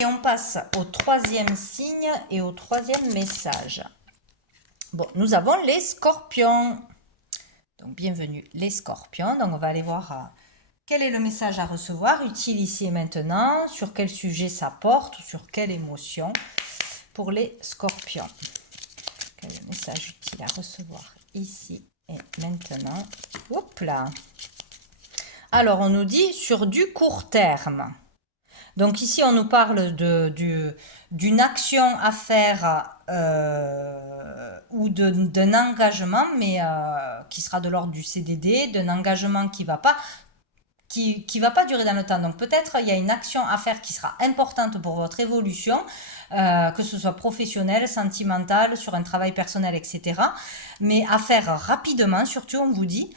Et on passe au troisième signe et au troisième message. Bon, nous avons les scorpions. Donc, bienvenue les scorpions. Donc, on va aller voir quel est le message à recevoir, utile ici et maintenant, sur quel sujet ça porte ou sur quelle émotion pour les scorpions. Quel est le message utile à recevoir ici et maintenant. Hop là. Alors, on nous dit sur du court terme. Donc ici, on nous parle d'une action à faire ou d'un engagement, mais qui sera de l'ordre du CDD, d'un engagement qui va pas durer dans le temps. Donc peut-être il y a une action à faire qui sera importante pour votre évolution, que ce soit professionnelle, sentimentale, sur un travail personnel, etc. Mais à faire rapidement, surtout on vous dit,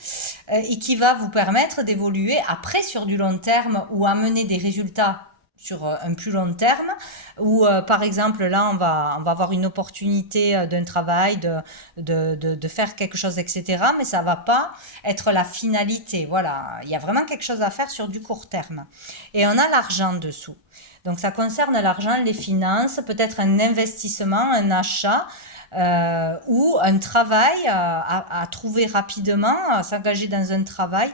et qui va vous permettre d'évoluer après sur du long terme ou amener des résultats sur un plus long terme, ou par exemple là on va avoir une opportunité d'un travail, de faire quelque chose, etc. Mais ça va pas être la finalité. Voilà, il y a vraiment quelque chose à faire sur du court terme. Et on a l'argent dessous. Donc ça concerne l'argent, les finances, peut-être un investissement, un achat. Ou un travail à trouver rapidement, à s'engager dans un travail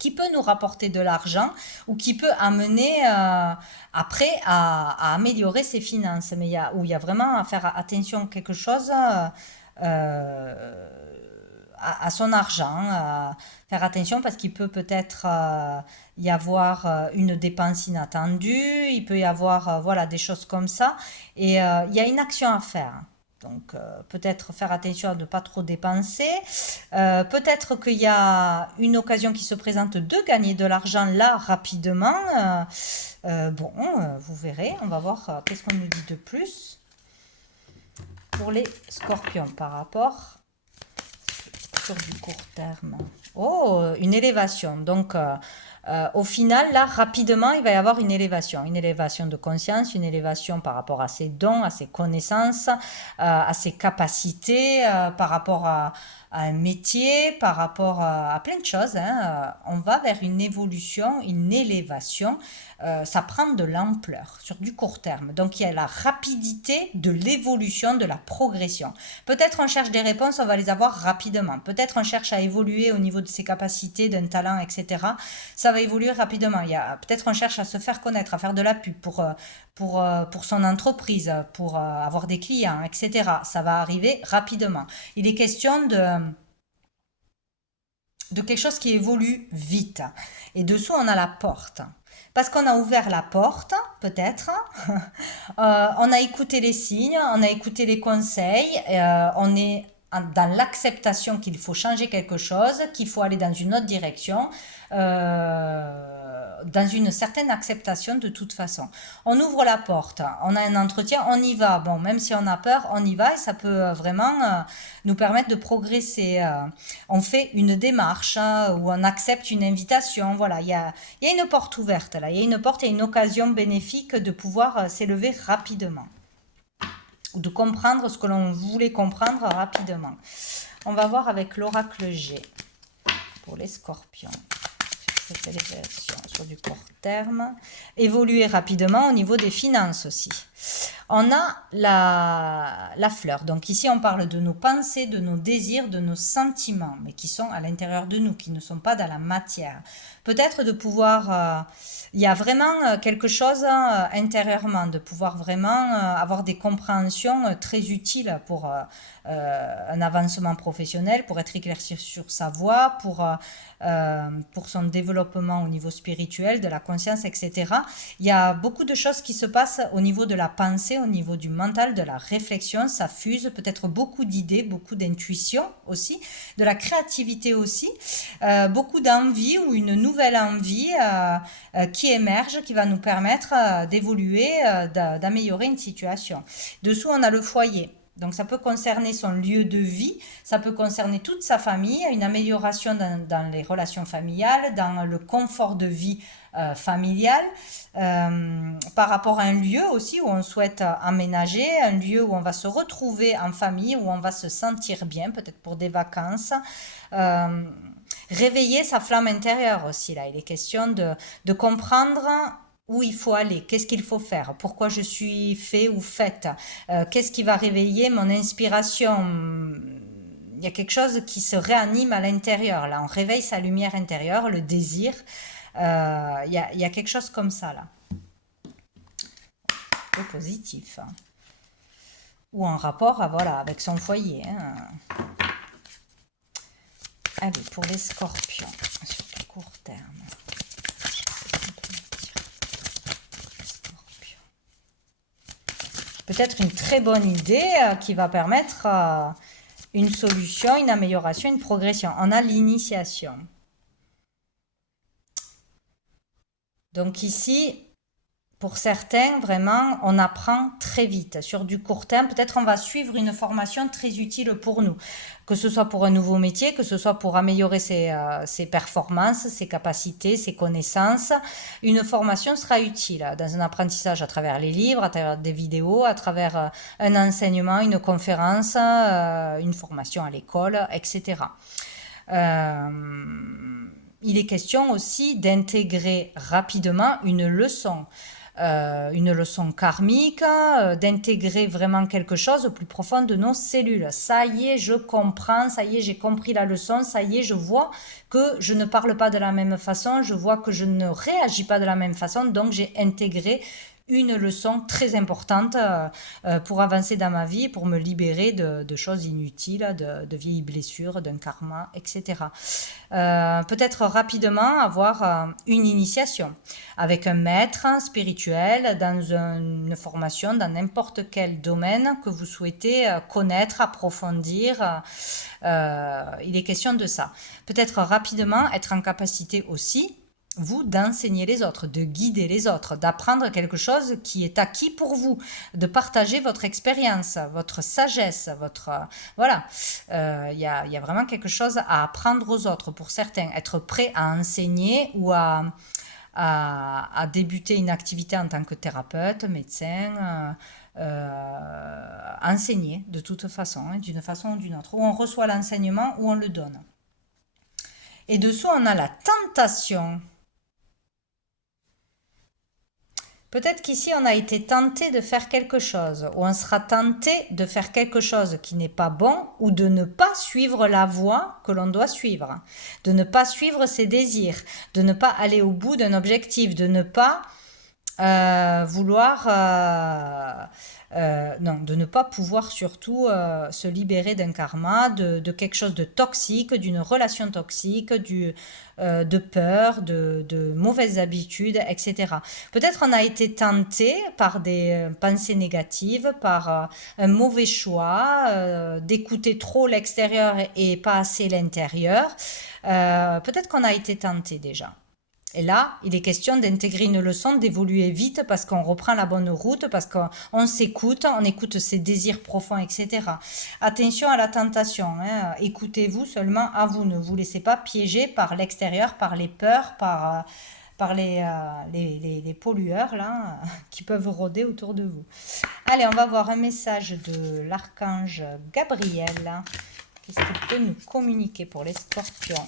qui peut nous rapporter de l'argent ou qui peut amener après à améliorer ses finances. Mais où il y a vraiment à faire attention à quelque chose à son argent, faire attention parce qu'il peut peut-être y avoir une dépense inattendue, il peut y avoir voilà, des choses comme ça. Et il y a une action à faire. Donc peut-être faire attention à ne pas trop dépenser. Peut-être qu'il y a une occasion qui se présente de gagner de l'argent là rapidement. Bon, vous verrez. On va voir qu'est-ce qu'on nous dit de plus pour les scorpions par rapport sur du court terme. Oh, une élévation. Donc, au final, là, rapidement, il va y avoir une élévation de conscience, une élévation par rapport à ses dons, à ses connaissances, à ses capacités, par rapport à un métier, par rapport à plein de choses. Hein. On va vers une évolution, une élévation. Ça prend de l'ampleur sur du court terme. Donc, il y a la rapidité de l'évolution, de la progression. Peut-être on cherche des réponses, on va les avoir rapidement. Peut-être on cherche à évoluer au niveau de ses capacités, d'un talent, etc. Ça va évoluer rapidement. Peut-être on cherche à se faire connaître, à faire de la pub pour son entreprise, pour avoir des clients, etc. Ça va arriver rapidement. Il est question de quelque chose qui évolue vite. Et dessous, on a la porte. Parce qu'on a ouvert la porte, peut-être, on a écouté les signes, on a écouté les conseils, on est dans l'acceptation qu'il faut changer quelque chose, qu'il faut aller dans une autre direction, dans une certaine acceptation de toute façon. On ouvre la porte, on a un entretien, on y va. Bon, même si on a peur, on y va et ça peut vraiment nous permettre de progresser. On fait une démarche où on accepte une invitation. Voilà, il y a une porte ouverte là, il y a une porte et une occasion bénéfique de pouvoir s'élever rapidement ou de comprendre ce que l'on voulait comprendre rapidement. On va voir avec l'oracle G pour les scorpions. Cette élévation sur du court terme. Évoluer rapidement au niveau des finances aussi. On a la fleur. Donc ici, on parle de nos pensées, de nos désirs, de nos sentiments, mais qui sont à l'intérieur de nous, qui ne sont pas dans la matière. Peut-être de pouvoir... il y a vraiment quelque chose intérieurement, de pouvoir vraiment avoir des compréhensions très utiles pour un avancement professionnel, pour être éclairci sur sa voie, pour son développement au niveau spirituel, de la conscience, etc. Il y a beaucoup de choses qui se passent au niveau de la pensée, au niveau du mental, de la réflexion. Ça fuse peut-être beaucoup d'idées, beaucoup d'intuition aussi, de la créativité aussi, beaucoup d'envie ou une nouvelle envie qui émerge, qui va nous permettre d'évoluer, d'améliorer une situation. Dessous, on a le foyer. Donc ça peut concerner son lieu de vie, ça peut concerner toute sa famille, une amélioration dans les relations familiales, dans le confort de vie familial, par rapport à un lieu aussi où on souhaite aménager, un lieu où on va se retrouver en famille, où on va se sentir bien, peut-être pour des vacances. Réveiller sa flamme intérieure aussi, là. Il est question de comprendre où il faut aller, qu'est-ce qu'il faut faire, pourquoi je suis fait ou faite, qu'est-ce qui va réveiller mon inspiration. Il y a quelque chose qui se réanime à l'intérieur, là, on réveille sa lumière intérieure, le désir. Il y a quelque chose comme ça, là, au positif. Ou en rapport voilà, avec son foyer. Hein. Allez, pour les scorpions, sur le court terme. Peut-être une très bonne idée qui va permettre une solution, une amélioration, une progression. On a l'initiation. Donc ici, pour certains, vraiment, on apprend très vite. Sur du court terme, peut-être on va suivre une formation très utile pour nous, que ce soit pour un nouveau métier, que ce soit pour améliorer ses performances, ses capacités, ses connaissances. Une formation sera utile dans un apprentissage à travers les livres, à travers des vidéos, à travers un enseignement, une conférence, une formation à l'école, etc. Il est question aussi d'intégrer rapidement une leçon karmique, d'intégrer vraiment quelque chose au plus profond de nos cellules. Ça y est, je comprends, ça y est, j'ai compris la leçon, ça y est, je vois que je ne parle pas de la même façon, je vois que je ne réagis pas de la même façon, donc j'ai intégré une leçon très importante pour avancer dans ma vie, pour me libérer de choses inutiles, de vieilles blessures, d'un karma, etc. Peut-être rapidement avoir une initiation avec un maître spirituel dans une formation, dans n'importe quel domaine que vous souhaitez connaître, approfondir. Il est question de ça. Peut-être rapidement être en capacité aussi vous d'enseigner les autres, de guider les autres, d'apprendre quelque chose qui est acquis pour vous, de partager votre expérience, votre sagesse, votre voilà. Il y a vraiment quelque chose à apprendre aux autres pour certains, être prêt à enseigner ou à débuter une activité en tant que thérapeute, médecin. Enseigner de toute façon, hein, d'une façon ou d'une autre, ou on reçoit l'enseignement ou on le donne. Et dessous, on a la tentation. Peut-être qu'ici, on a été tenté de faire quelque chose, ou on sera tenté de faire quelque chose qui n'est pas bon, ou de ne pas suivre la voie que l'on doit suivre, de ne pas suivre ses désirs, de ne pas aller au bout d'un objectif, de ne pas vouloir non, de ne pas pouvoir surtout se libérer d'un karma, de quelque chose de toxique, d'une relation toxique, de peur, de mauvaises habitudes, etc. Peut-être on a été tenté par des pensées négatives, par un mauvais choix, d'écouter trop l'extérieur et pas assez l'intérieur. Peut-être qu'on a été tenté déjà. Et là, il est question d'intégrer une leçon, d'évoluer vite parce qu'on reprend la bonne route, parce qu'on s'écoute, on écoute ses désirs profonds, etc. Attention à la tentation, hein. Écoutez-vous seulement à vous, ne vous laissez pas piéger par l'extérieur, par les peurs, par les pollueurs là, qui peuvent rôder autour de vous. Allez, on va voir un message de l'archange Gabriel. Qu'est-ce qu'il peut nous communiquer pour les scorpions?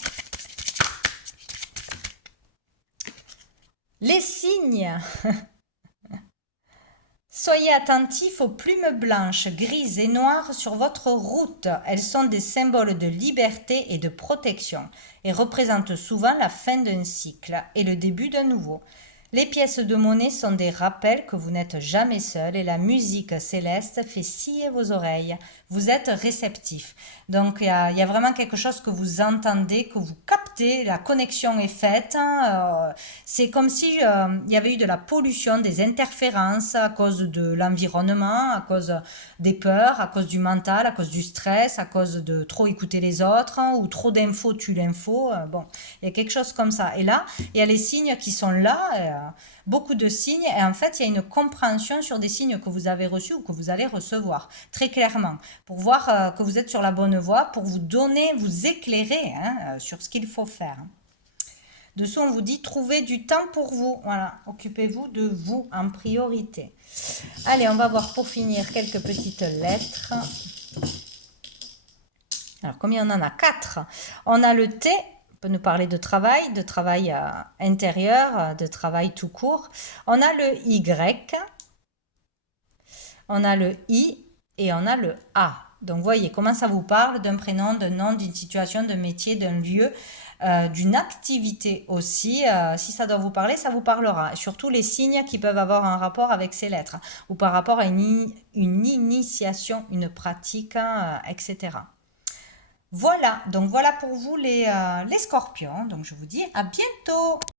Les signes. Soyez attentifs aux plumes blanches, grises et noires sur votre route. Elles sont des symboles de liberté et de protection et représentent souvent la fin d'un cycle et le début d'un nouveau. Les pièces de monnaie sont des rappels que vous n'êtes jamais seul et la musique céleste fait scier vos oreilles. Vous êtes réceptif. Donc il y a vraiment quelque chose que vous entendez, que vous captez, la connexion est faite. C'est comme si il y avait eu de la pollution, des interférences à cause de l'environnement, à cause des peurs, à cause du mental, à cause du stress, à cause de trop écouter les autres, ou trop d'infos tue l'info. Bon, il y a quelque chose comme ça. Et là, il y a les signes qui sont là, beaucoup de signes, et en fait, il y a une compréhension sur des signes que vous avez reçus ou que vous allez recevoir, très clairement, pour voir que vous êtes sur la bonne voie, pour vous donner, vous éclairer hein, sur ce qu'il faut faire. Dessous, on vous dit trouvez du temps pour vous. Voilà, occupez-vous de vous en priorité. Allez, on va voir pour finir quelques petites lettres. Alors, combien on en a? 4. On a le thé peut nous parler de travail intérieur, de travail tout court. On a le Y, on a le I et on a le A. Donc, voyez comment ça vous parle d'un prénom, d'un nom, d'une situation, d'un métier, d'un lieu, d'une activité aussi. Si ça doit vous parler, ça vous parlera. Surtout les signes qui peuvent avoir un rapport avec ces lettres ou par rapport à une initiation, une pratique, etc. Voilà, donc voilà pour vous les scorpions. Donc je vous dis à bientôt.